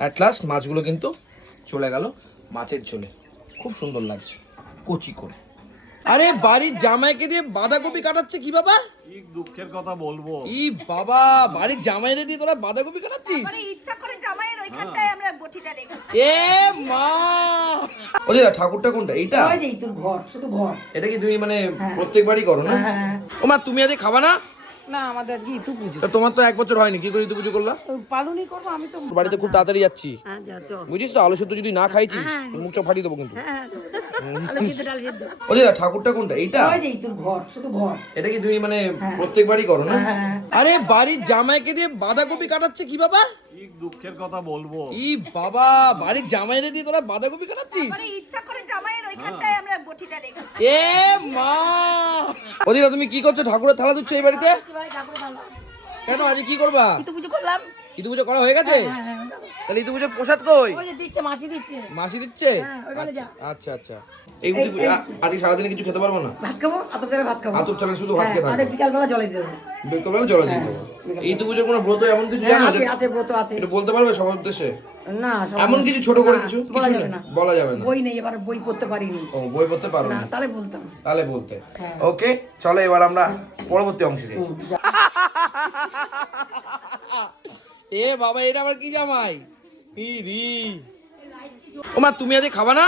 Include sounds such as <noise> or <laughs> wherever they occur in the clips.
At last মাছগুলো কিন্তু চলে গেল মাছের ঝোলে। খুব সুন্দর লাগছে কচি করে। আরে বাড়ির জামাইকে দিয়ে বাঁধাকপি কাটাচ্ছে কি বাবা দুঃখের কথা বলব। ই বাবা বাড়ির জামাইরে দিয়ে তোরা বাঁধাকপি কাটাচ্ছিস? মানে ইচ্ছা করে জামাইয়ের ওইখানটায় আমরা বটিটা রেখে এ মা! ও দিদা ঠাকুরটা কোনটা? এইটা? ওই যে তোর ঘর শুধু ঘর। এটা কি তুমি মানে প্রত্যেকবারই করো না? হ্যাঁ ও মা তুমি আজ খাবা না? না আমাদের আজকে ইতু পুজো। তা তোমার তো এক বছর হয়নি কি করে ঋতু পুজো করলা? পালনই করব আমি তো বাড়িতে খুব তাড়াতাড়ি যাচ্ছি। হ্যাঁ যা চল বুঝিস তো আলু সেদ্ধ যদি না খাইছিস মুখ চোখ ফাটিয়ে দেবো কিন্তু। হ্যাঁ আলু সিদ্ধ ডাল সিদ্ধ। ও দিদা ঠাকুরটা কোনটা? এইটা? ওই যে তোর ঘর শুধু ঘর। এটা কি তুমি মানে প্রত্যেকবারই করো না? হ্যাঁ। আরে বাড়ির জামাইকে দিয়ে বাঁধাকপি কাটাচ্ছে কি বাবা কি দুঃখের কথা বলব? ই বাবা বাড়ির জামাইরে দিয়ে তোরা বাঁধাকপি কাটাচ্ছিস? মানে ইচ্ছা করে জামাইয়ের ওইখানটায় আমরা বটিটা রেখে এ মা! ও তুমি কি করছ? ঠাকুরের থালা দিচ্ছ এই বাড়িতে? ভাই কেন আজ কি করবা? ইতু পুজো করলাম। ইদু পুজো করা হয়ে গেছে? হ্যাঁ হ্যাঁ তাহলে ইদু পুজোর প্রসাদ কই? দিচ্ছে মাসি দিচ্ছে। মাসি দিচ্ছে? হ্যাঁ, যা। আচ্ছা আচ্ছা। এই পুজো- আজকে সারাদিনে কিছু খেতে পারব না? ভাত খাব আতপ চালে ভাত খাব। আতপ চালে শুধু ভাত হ্যাঁ, খেতে আরে থাকব বিকালবেলা জলে দিয়ে দেবো। বিকেলবেলা জলে দেবো। এই পুজোর কোনো ব্রত এমন কিছু হ্যাঁ জানো? আছে আছে ব্রত আছে। একটু বলতে পারবে সবার উদ্দেশ্যে? না এমন কিছু ছোট করে কিছু? বলা যাবে না, বলা যাবে না। বই নেই এবার বই পড়তে পারিনি। ও বই পড়তে পারো না তাহলে বলতাম। তাহলে বলতে। হ্যাঁ। ওকে চলো এবার আমরা পরবর্তী অংশে যাই। এ বাবা এটা আবার কি জামাই? ই রি। ও মা তুমি আজকে খাবা না?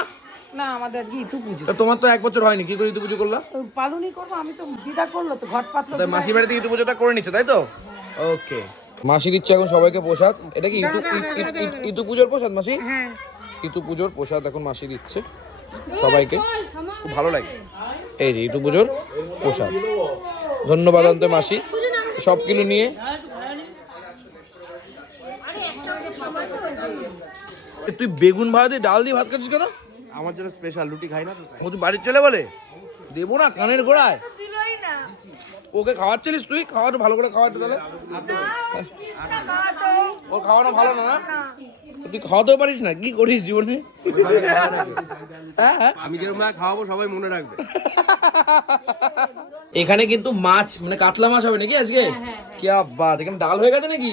না আমাদের আজকে ইতু পুজো। তা তোমার তো এক বছর হয়নি কি করে ইদু পুজো করলা? পালনই করব আমি তো দিদা করল তো ঘট পাতলো তাই মাসি বাড়িতে ইদু পুজোটা করে নিচ্ছে তাই তো? ওকে। মাসি দিচ্ছে এখন সবাইকে প্রসাদ। এটা কি ইদু ই- ই- ই- পুজোর প্রসাদ মাসি? হ্যাঁ। ইদু পুজোর প্রসাদ এখন মাসি দিচ্ছে সবাইকে। খুব ভালো লাগে। এই যে ইদু পুজোর প্রসাদ। ধন্যবাদ অন্তে মাসি। সব কিলো নিয়ে তুই বেগুন ভাজা দিয়ে ডাল দিয়ে ভাত খাচ্ছিস কেন? আমার জন্য স্পেশাল রুটি খাই না ও তুই বাড়ির চলে বলে? দেবো না কানের গোড়ায়। ওকে খাওয়াচ্ছিলিস তুই? খাওয়াটা ভালো করে খাওয়াটা তাহলে। না ও খাওয়ানো ভালো না না? তুই খাওয়াতেও পারিস না কি করিস জীবনে? হ্যাঁ হ্যাঁ। আমি যেরকম খাওয়াবো সবাই মনে রাখবে। <laughs> এখানে কিন্তু মাছ মানে কাতলা মাছ হবে নাকি আজকে? কি বাত এখানে ডাল হয়ে গেছে নাকি?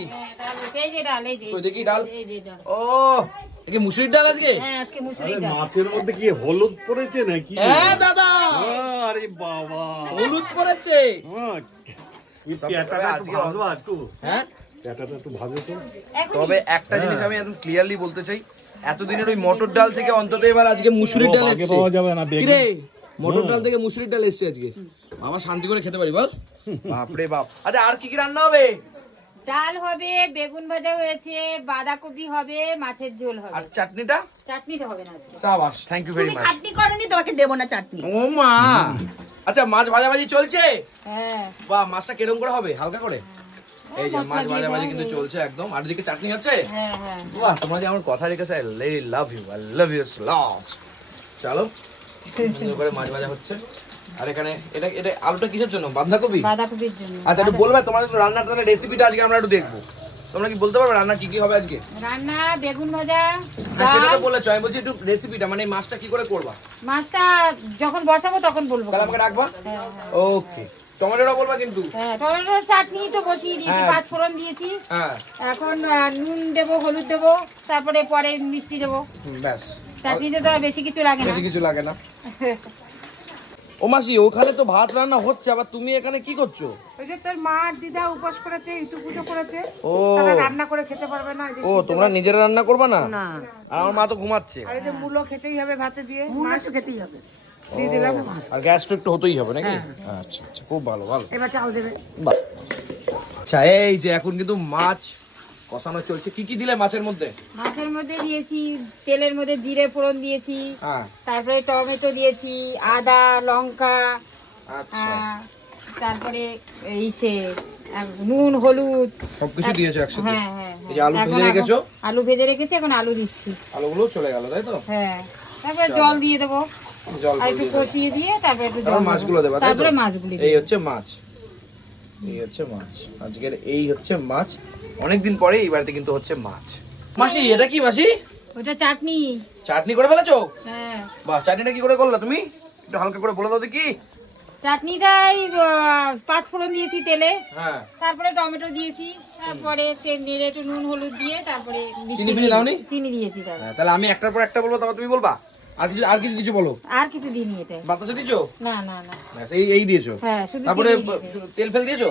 ওই দেখি ডাল? এই যে ডাল। ও মুসুরির ডাল আজকে? হ্যাঁ আজকে মুসুরি ডাল। মাছের মধ্যে কি হলুদ পড়েছে নাকি? হ্যাঁ দাদা। আরে বাবা। হলুদ পড়েছে। হ্যাঁ, তুই পেটাটা একটু ভাজবা একটু হ্যাঁ? পেটাটা একটু ভাজো তো। তবে একটা জিনিস আমি একদম ক্লিয়ারলি বলতে চাই। এতদিনের ওই মটর ডাল থেকে অন্তত এবার আজকে মুসুরির ডাল আগে এসেছে। পাওয়া যাবে না, মটর ডাল থেকে মুসুরির ডাল এসেছে আজকে। বাবা শান্তি করে খেতে পারি বল। বাপরে বাপ। আচ্ছা আর কি কি রান্না হবে? ডাল হবে বেগুন ভাজা হয়েছে বাঁধাকপি হবে মাছের ঝোল হবে। আর চাটনিটা? চাটনিটা হবে না আজকে। সাবাস থ্যাংক ইউ ভেরি তুমি মাচ চাটনি করনি তোমাকে দেবো না চাটনি। ও মা! আচ্ছা মাছ ভাজাভাজি চলছে? হ্যাঁ। বাহ মাছটা কীরকম করে হবে? হালকা করে? এই যে মাছ ভাজাভাজি কিন্তু চলছে একদম। আর এদিকে চাটনি হচ্ছে? হ্যাঁ হ্যাঁ। বাহ তোমরা যে আমার কথা রেখেছে I love you I love you lot চলো <laughs> করে মাছ ভাজা হচ্ছে। আর এখানে এটা এটা আলুটা কিসের জন্য? বাঁধাকপি? বাঁধাকপির জন্য। আচ্ছা একটু বলবে রান্নার তাহলে রেসিপিটা আজকে আমরা একটু দেখব। তোমরা কি বলতে পারবে রান্না কি কি হবে আজকে? রান্না বেগুন ভাজা হ্যাঁ, সেটা তো বলেছ আমি বলছি একটু রেসিপিটা মানে মাছটা কি করে করবা? মাছটা যখন বসাবো তখন বলব। তাহলে আমাকে রাখবা? হ্যাঁ। ওকে টমেটোটা বলবা কিন্তু? হ্যাঁ টমেটোর চাটনি তো বসিয়ে দিয়েছি হ্যাঁ। পাঁচ ফোড়ন দিয়েছি। হ্যাঁ। এখন নুন দেবো হলুদ দেবো তারপরে পরে মিষ্টি দেবো। ব্যাস। চাটনিতে তো আর বেশি কিছু লাগে না। বেশি কিছু লাগে না। <laughs> ও মাসি ওখানে তো ভাত রান্না হচ্ছে আবার তুমি এখানে কি করছ? ওই যে তোর মা আর দিদা উপোস করেছে ইতু পুজো করেছে। ও। তারা রান্না করে খেতে পারবে না ও তোমরা নিজেরা রান্না করবা না? না। আর আমার মা তো ঘুমাচ্ছে। আর এই যে মূলো খেতেই হবে ভাতে দিয়ে মাছ খেতেই হবে। দিয়ে দিলাম। আর গ্যাস তো একটু হতেই হবে নাকি? আচ্ছা আচ্ছা খুব ভালো ভালো। এবার চাল দেবে। বাহ। আচ্ছা এই যে এখন কিন্তু মাছ কষানো চলছে। কি কি দিলে মাছের মধ্যে? মাছের মধ্যে দিয়েছি তেলের মধ্যে জিরে ফোড়ন দিয়েছি হ্যাঁ। তারপরে টমেটো দিয়েছি আদা লঙ্কা আচ্ছা। তারপরে এই সে নুন হলুদ। সবকিছু দিয়েছ একসাথে? হ্যাঁ হ্যাঁ এই যে আলু ভেজে রেখেছো? আলু ভেজে রেখেছি এখন আলু দিচ্ছি। আলুগুলো চলে গেল তাই তো? হ্যাঁ। তারপরে জল দিয়ে দেবো। জল একটু দিয়ে কষিয়ে দিয়ে তারপরে একটু জল। মাছগুলো দেবা। তারপরে মাছগুলি এই হচ্ছে মাছ। এই হচ্ছে মাছ। আজকের এই হচ্ছে মাছ। অনেকদিন পরে এই বাড়িতে কিন্তু হচ্ছে মাছ। মাসি এটা কি মাসি? ওটা চাটনি। চাটনি করে ফেলেছো? হ্যাঁ। বাহ চাটনিটা কি করে করলা তুমি? একটু হালকা করে বলে দাও দেখি। চাটনিটাই পাঁচ ফোড়ন দিয়েছি তেলে। হ্যাঁ। তারপরে টমেটো দিয়েছি। তারপরে সে নেড়ে একটু নুন হলুদ দিয়ে তারপরে চিনি দাওনি? চিনি দিয়েছি হ্যাঁ, তাহলে আমি একটার পর একটা বলব তারপর তুমি বলবা? আর কিছু আর কিছু কিছু বলো? আর কিছু দিইনি এটা বাতাসে দিয়েছ না না না। এই এই দিয়েছ। হ্যাঁ শুধু তারপরে তেল ফেল দিয়েছ?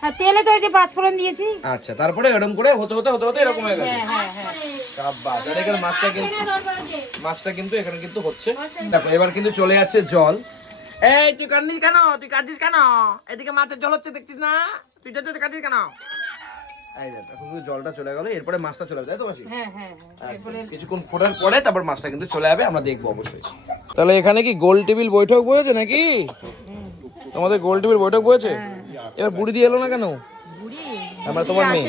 হ্যাঁ তেলে তো ওই যে পাঁচ ফোড়ন দিয়েছি। আচ্ছা তারপরে এরকম করে হতে হতে হতে হতে এরকম হয়ে গেছে। হ্যাঁ হ্যাঁ হ্যাঁ। সাব্বাস আর এখানে মাছটা কিন্তু মাছটা কিন্তু এখানে কিন্তু হচ্ছে। দেখো এবার কিন্তু চলে যাচ্ছে জল। এই তুই কান্দিস কেন? তুই কাঁদিস কেন? এদিকে মাছের জল হচ্ছে দেখছিস না? তুই তো তুই কাঁদিস কেন? এই দেখ এখন কিন্তু জলটা চলে গেল এরপরে মাছটা চলে যাবে তাই তো মাসি? হ্যাঁ হ্যাঁ হ্যাঁ কিছুক্ষণ ফোটার পরে তারপর মাছটা কিন্তু চলে যাবে আমরা দেখব অবশ্যই। তাহলে এখানে কি গোল টেবিল বৈঠক বসেছে নাকি? তোমাদের গোল টেবিল বৈঠক বসেছে এবার বুড়ি দিয়ে এলো না কেন? বুড়ি? আমরা তোমার মেয়ে।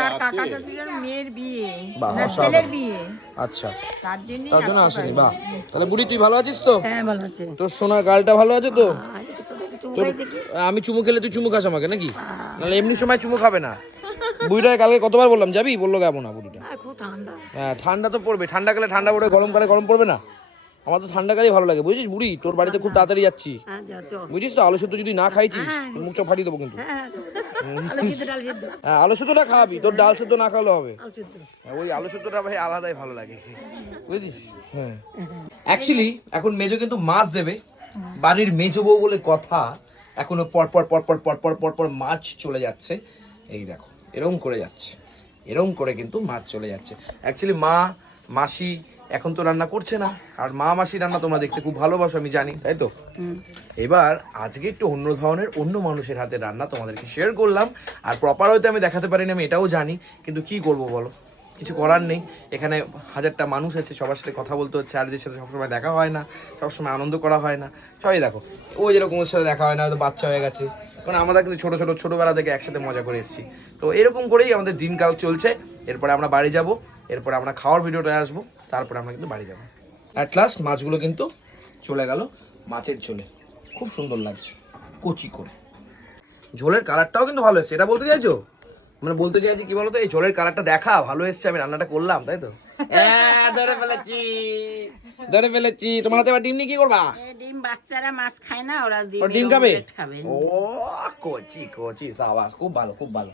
তার কাকা শ্বশুরের মেয়ের বিয়ে। বাহ, না, অসাধারণ। ছেলের বিয়ে। আচ্ছা। তার জন্য তার জন্য আসেনি বাহ। তাহলে বুড়ি তুই ভালো আছিস তো? হ্যাঁ ভালো আছে। তোর সোনার গালটা ভালো আছে তো? আমি চুমু খেলে তুই চুমু খাস আমাকে নাকি? নাহলে এমনি সময় চুমু খাবে না। বুড়িটাকে কালকে কতবার বললাম যাবি? বলল যাব না বুড়িটা। হ্যাঁ ঠান্ডা তো পড়বে। ঠান্ডা কালে ঠান্ডা পড়বে গরমকালে গরম পড়বে না। আমার তো ঠান্ডাকালেই ভালো লাগে। বুঝিস বুড়ি? তোর বাড়িতে খুব তাড়াতাড়ি যাচ্ছি। বুঝিস তো? আলু সেদ্ধ যদি না খাইছিস মুখটা ফাটিয়ে দেবো কিন্তু। হ্যাঁ, হ্যাঁ আলু সেদ্ধটা খাওয়াবি তোর ডাল সেদ্ধ না খাওয়ালে হবে। হ্যাঁ, ওই আলু সেদ্ধটা ভাই আলাদাই ভালো লাগে। বুঝিস হ্যাঁ। অ্যাকচুয়ালি এখন মেজো কিন্তু মাছ দেবে। বাড়ির মেজো বউ বলে কথা এখনও পরপর পরপর পরপর পরপর মাছ চলে যাচ্ছে। এই দেখো। এরকম করে যাচ্ছে। এরকম করে কিন্তু মাছ চলে যাচ্ছে। অ্যাকচুয়ালি মা মাসি এখন তো রান্না করছে না। আর মা মাসি রান্না তোমরা দেখতে খুব ভালোবাসো আমি জানি তাই তো? এবার আজকে একটু অন্য ধরনের অন্য মানুষের হাতে রান্না তোমাদেরকে শেয়ার করলাম। আর প্রপার হয়তো আমি দেখাতে পারিনি আমি এটাও জানি। কিন্তু কি করব বলো? কিছু করার নেই। এখানে হাজারটা মানুষ আছে, সবার সাথে কথা বলতে হচ্ছে, আর সাথে সবসময় দেখা হয় না, সবসময় আনন্দ করা হয় না। সবাই দেখো, ওই যেরকম ওর সাথে দেখা হয় না, হয়তো বাচ্চা হয়ে গেছে। কারণ আমরা কিন্তু ছোটো ছোটো, ছোটোবেলা থেকে একসাথে মজা করে এসেছি। তো এরকম করেই আমাদের দিনকাল চলছে। এরপরে আমরা বাড়ি যাব, এরপরে আমরা খাওয়ার ভিডিওটায় আসব, তারপরে আমরা কিন্তু বাড়ি যাব। অ্যাট লাস্ট মাছগুলো কিন্তু চলে গেল মাছের ঝোলে। খুব সুন্দর লাগছে, কচি করে। ঝোলের কালারটাও কিন্তু ভালো এসছে এটা বলতে চাইছো? মানে বলতে চাইছি কি বলতো এই ঝোলের কালারটা দেখা ভালো এসছে আমি রান্নাটা করলাম তাই তো? <laughs> হ্যাঁ, ধরে ফেলেছি ধরে ফেলেছি। তোমার হাতে এবার ডিম নিয়ে কি করবা? ডিম বাচ্চারা মাছ খায় না ওরা ও ডিম খাবে? খাবে। ও কচি কচি সাবাস খুব ভালো খুব ভালো।